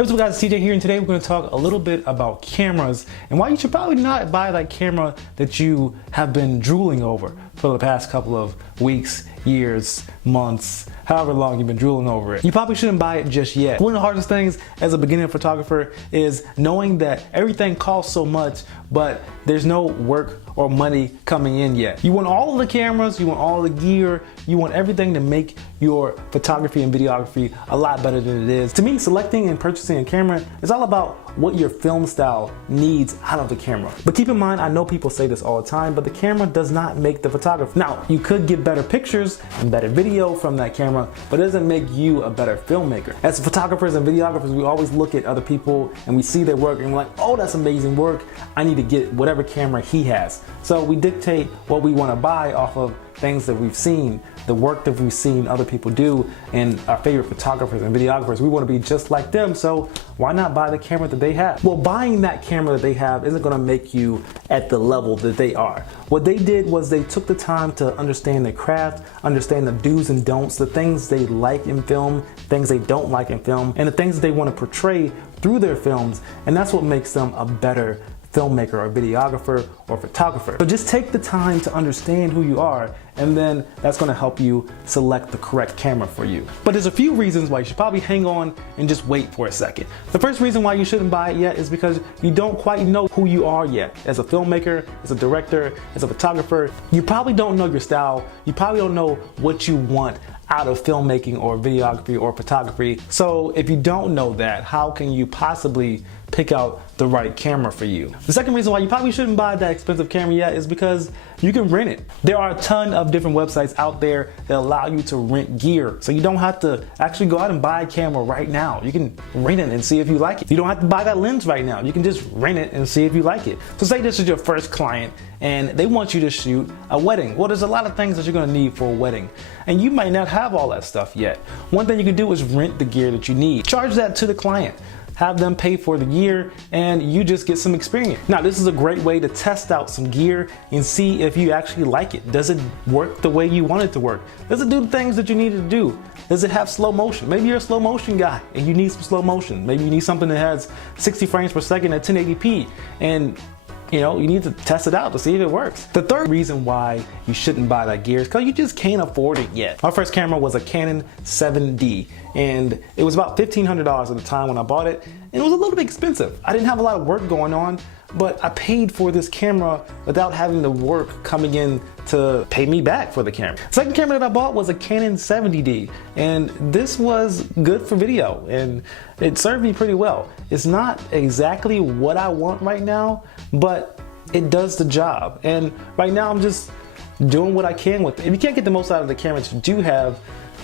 Hey, what's up guys, it's TJ here, and today we're going to talk a little bit about cameras and why you should probably not buy that camera that you have been drooling over for the past couple of weeks, years, months, however long you've been drooling over it. You probably shouldn't buy it just yet. One of the hardest things as a beginning photographer is knowing that everything costs so much, but there's no work or money coming in yet. You want all of the cameras, you want all the gear, you want everything to make your photography and videography a lot better than it is. To me, selecting and purchasing a camera is all about what your film style needs out of the camera. But keep in mind, I know people say this all the time, but the camera does not make the photographer. Now, you could get better pictures and better video from that camera, but it doesn't make you a better filmmaker. As photographers and videographers, we always look at other people and we see their work and we're like, oh, that's amazing work. I need to get whatever camera he has. So we dictate what we want to buy off of things that we've seen, the work that we've seen other people do, and our favorite photographers and videographers. We want to be just like them, so why not buy the camera that they have? Well, buying that camera that they have isn't going to make you at the level that they are. What they did was they took the time to understand their craft, understand the do's and don'ts, the things they like in film, things they don't like in film, and the things that they want to portray through their films, and that's what makes them a better filmmaker or videographer or photographer. So just take the time to understand who you are, and then that's going to help you select the correct camera for you. But there's a few reasons why you should probably hang on and just wait for a second. The first reason why you shouldn't buy it yet is because you don't quite know who you are yet. As a filmmaker, as a director, as a photographer, you probably don't know your style. You probably don't know what you want out of filmmaking or videography or photography. So if you don't know that, how can you possibly pick out the right camera for you? The second reason why you probably shouldn't buy that expensive camera yet is because you can rent it. There are a ton of different websites out there that allow you to rent gear. So you don't have to actually go out and buy a camera right now. You can rent it and see if you like it. You don't have to buy that lens right now. You can just rent it and see if you like it. So say this is your first client and they want you to shoot a wedding. Well, there's a lot of things that you're gonna need for a wedding, and you might not have all that stuff yet. One thing you can do is rent the gear that you need. Charge that to the client. Have them pay for the gear and you just get some experience. Now, this is a great way to test out some gear and see if you actually like it. Does it work the way you want it to work? Does it do the things that you need it to do? Does it have slow motion? Maybe you're a slow motion guy and you need some slow motion. Maybe you need something that has 60 frames per second at 1080p, and you need to test it out to see if it works. The third reason why you shouldn't buy that gear is because you just can't afford it yet. My first camera was a Canon 7D, and it was about $1,500 at the time when I bought it, and it was a little bit expensive. I didn't have a lot of work going on, but I paid for this camera without having the work coming in to pay me back for the camera. The second camera that I bought was a Canon 70D, and this was good for video, and it served me pretty well. It's not exactly what I want right now, but it does the job. And right now I'm just doing what I can with it. If you can't get the most out of the camera that you do have,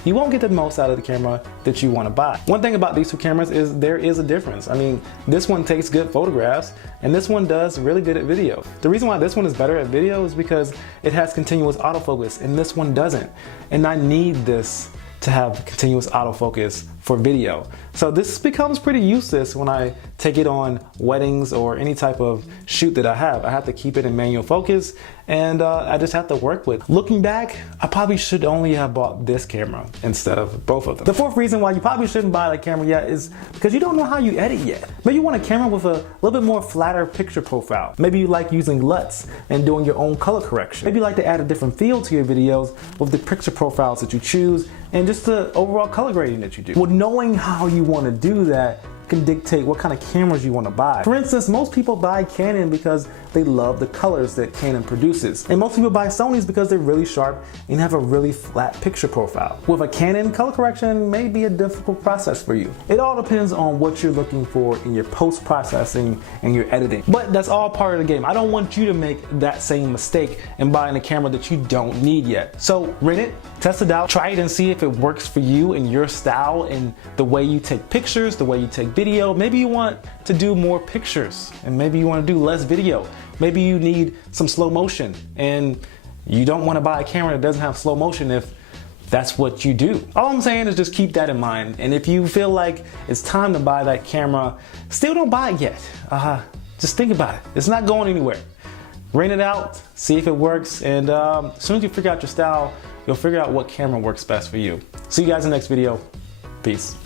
you won't get the most out of the camera that you want to buy. One thing about these two cameras is there is a difference. I mean, this one takes good photographs and this one does really good at video. The reason why this one is better at video is because it has continuous autofocus and this one doesn't. And I need this to have continuous autofocus for video. So this becomes pretty useless when I take it on weddings or any type of shoot that I have. I have to keep it in manual focus, and I just have to work with. Looking back, I probably should only have bought this camera instead of both of them. The fourth reason why you probably shouldn't buy that camera yet is because you don't know how you edit yet. Maybe you want a camera with a little bit more flatter picture profile. Maybe you like using LUTs and doing your own color correction. Maybe you like to add a different feel to your videos with the picture profiles that you choose and just the overall color grading that you do. Well, knowing how you want to do that can dictate what kind of cameras you want to buy. For instance, most people buy Canon because they love the colors that Canon produces. And most people buy Sonys because they're really sharp and have a really flat picture profile. With a Canon, color correction may be a difficult process for you. It all depends on what you're looking for in your post-processing and your editing. But that's all part of the game. I don't want you to make that same mistake and buying a camera that you don't need yet. So rent it, test it out, try it and see if it works for you and your style and the way you take pictures, the way you take video. Maybe you want to do more pictures and maybe you want to do less video. Maybe you need some slow motion and you don't want to buy a camera that doesn't have slow motion if that's what you do. All I'm saying is just keep that in mind. And if you feel like it's time to buy that camera, still don't buy it yet. Just think about it. It's not going anywhere. Rent it out, see if it works, and as soon as you figure out your style, you'll figure out what camera works best for you. See you guys in the next video. Peace.